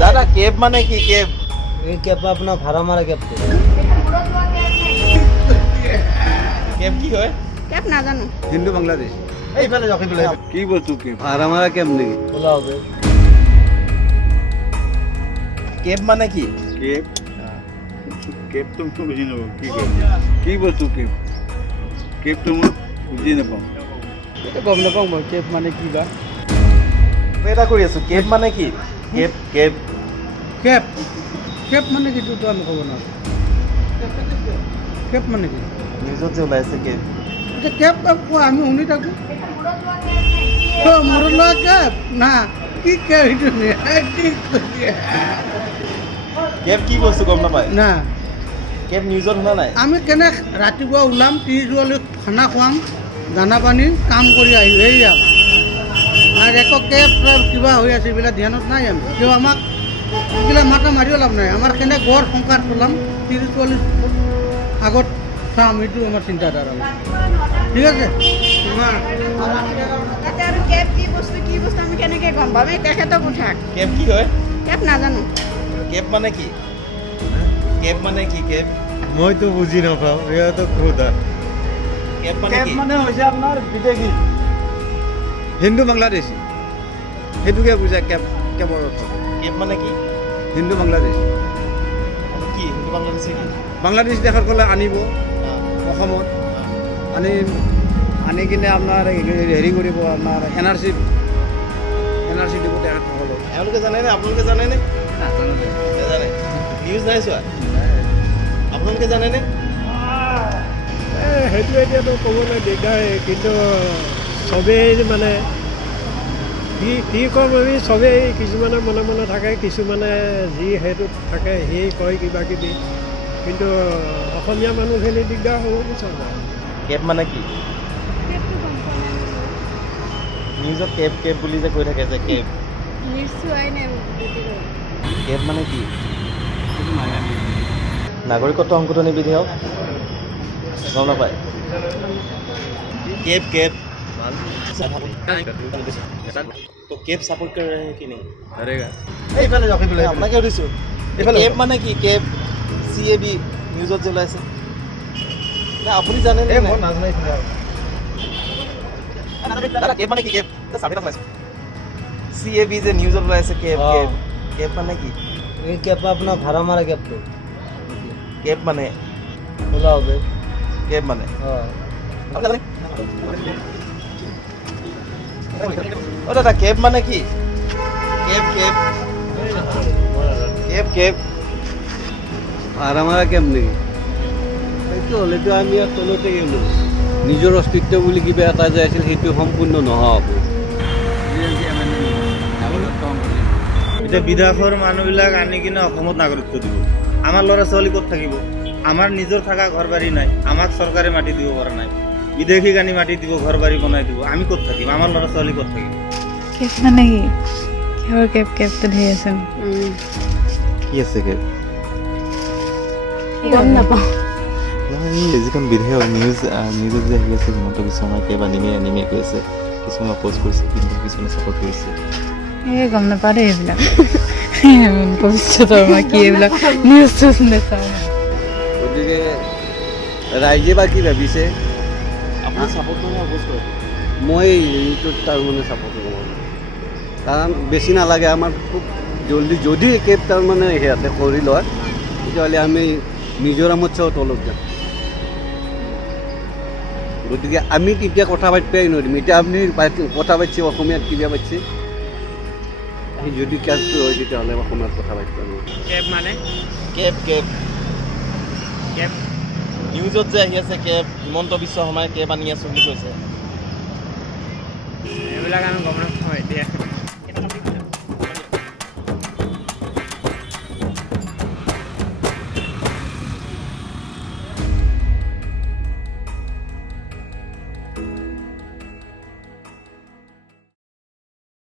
দাদা কেব মানে কি কেব? এই কেব আপোনাৰ ভাড়া মাৰা কেবটো। কেব কি হয়? কেব নাজানো। হিন্দু বাংলাদেশ এইফালে যাওক এইফালে। কি বস্তু কি ভাড়া মারা কেম নাকি খোলা হবে। কেব মানে কি? কেপ কেপ তো বুঝি নেব কি কেপ কি বস্তু কেপ কেপ তো মই বুজি নাপাওঁ এইটো গম নাপাওঁ মই কেব মানে কি বা। মই এটা কৰি আছো কেব মানে কি? কেব কেব কেব কেব মানে কি তো আমি ক'ব নোৱাৰোঁ। কেব মানে কি? নিউজত যে ওলাইছে কেব। এতিয়া কেব কেব কোৱা আমি শুনি থাকোঁ। মোৰ লোৱা কেব না কি কেব সেইটো কেব কি বস্তু গম নাপায়? না কেব নিউজত শুনা নাই? আমি কেনে ৰাতিপুৱা ওলাম 30 খানা খুৱাম দানা পানী কাম কৰি আহিলোঁ এই আমাৰ আৰু একো কেব কিবা হৈ আছে এইবিলাক ধ্যানত নাই আমি কিয় আমাক এইবিলাক মাথা মাৰিও লাভ নাই আমাৰ কেনে গড় সংসাৰ চলাম 30-40 আগত চাম এইটো আমাৰ চিন্তাধাৰা ঠিক আছে তাতে আৰু কেব কি বস্তু আমি কেনেকৈ গম পাম? এই তেখেতক উঠাক। কেব কি হয়? কেব নাজানো। কেব মানে কি? কেব মানে কি কেব? মইতো বুজি নাপাওঁ এয়াতো সোধা কেব মানে কি? হৈছে আপোনাৰ বিদেশী হিন্দু বাংলাদেশ সেইটোকে বুজায় কেব কেবৰ অৰ্থ কেব মানে কি? হিন্দু বাংলাদেশ কি হিন্দু বাংলাদেশে কি? বাংলাদেশ দেশৰ ক'লে আনিব অ, অসমত অ। আনি কিনে আপোনাৰ হেৰি কৰিব আপোনাৰ এন আৰ চি দিব তেখেতসকলক এওঁলোকে জানেনে? আপোনালোকে জানেনে? নাজানে। নিউজ নাই চোৱা? আপোনালোকে জানেনে? সেইটো এতিয়াতো ক'বলৈ দিগদাৰ কিন্তু চবেই মানে কি কম আমি চবেই কিছুমানে মনে মনে থাকে কিছুমানে যি সেইটোত থাকে সেই কয় কিবা কিবি কিন্তু অসমীয়া মানুহখিনি দিগদাৰ হ'ব বিচাৰ কেব মানে কি? নিউজত কেব কেব বুলি যে কৈ থাকে যে কেব নিউজ চোৱাই নাই। কেব মানে কি? নাগৰিকত্ব সংশোধনী বিধেয়ক গম নাপায়? केब केब तो केब सपोर्ट कर रहे हैं कि नहीं? কৰেগা এইফালে যাওক এইফালে আপোনাকে সুধিছোঁ কেব মানে কি? কেব CAB নিউজত যে ওলাইছে না আপুনি জানে নে? মই নাজানো এইফালে দাদা কেব মানে কি? কেব চাবিটা ওলাইছে CAB যে নিউজত ওলাইছে কেব কেব কেব মানে কি? এই কেব আপোনাৰ ভাড়া মাৰা কেবটো কেব মানে খোলা হবে। কেব মানে আপুনি জানে? ও দাদা কেব মানে কি? কেব কেব কেব কেব ভাড়া মাৰা কেম নেকি সেইটো হ'লেতো আমি ইয়াত তলতে গ'লোঁ নিজৰ অস্তিত্ব বুলি কিবা এটা যে আছিল সেইটো সম্পূৰ্ণ নহ'ব এতিয়া বিদেশৰ মানুহবিলাক আনি কিনে অসমত নাগৰিকত্ব দিব আমাৰ ল'ৰা ছোৱালী ক'ত থাকিব আমাৰ নিজৰ থকা ঘৰ বাৰী নাই আমাক চৰকাৰে মাটি দিব পৰা নাই বিদেশীক আনি মাটি দিব ঘৰ বাৰী বনাই দিব আমি ক'ত থাকিম আমাৰ ল'ৰা ছোৱালী ক'ত থাকিব কেব মানে কি কিহৰ কেবটো ধেৰ আছে কি আছে কেব? গম নাপাওঁ যিখন বিধেয়ক নিউজত যে আহি আছে হিমন্ত বিশ্ব শৰ্মাই কেব আনিমে কৈ আছে কিছুমানে অপ'জ কৰিছে কিন্তু কিছুমানে ছাপৰ্ট কৰিছে এই গম নাপাওঁ দেই এইবিলাক ভৱিষ্যতৰ মই কি এইবিলাক নিউজ চিউজ নাচাওঁ গতিকে ৰাইজে বা কি ভাবিছে আপুনি ছাপৰ্ট কৰে অপ'জ কৰে? মই এইটোত তাৰমানে ছাপৰ্ট কৰোঁ কাৰণ বেছি নালাগে আমাৰ খুব জলদি যদি কেব তাৰমানে সিহঁতে কৰি লয় তেতিয়াহ'লে আমি মিজোৰামত চাওঁ তলত যাম গতিকে আমি তেতিয়া কথা পাতিবই নোৱাৰিম এতিয়া আপুনি কথা পাতিছে অসমীয়াত কিবা পাতিছে যদি কেবটো হয় তেতিয়াহ'লে অসমীয়াত কথা পাতিব নোৱাৰিম কেব মানে কেব কেব কেব নিউজত যে আহি আছে কেব হিমন্ত বিশ্ব শৰ্মাই কেব আনি আছোঁ বুলি কৈছে এইবিলাক আমি গম নাপাওঁ এতিয়া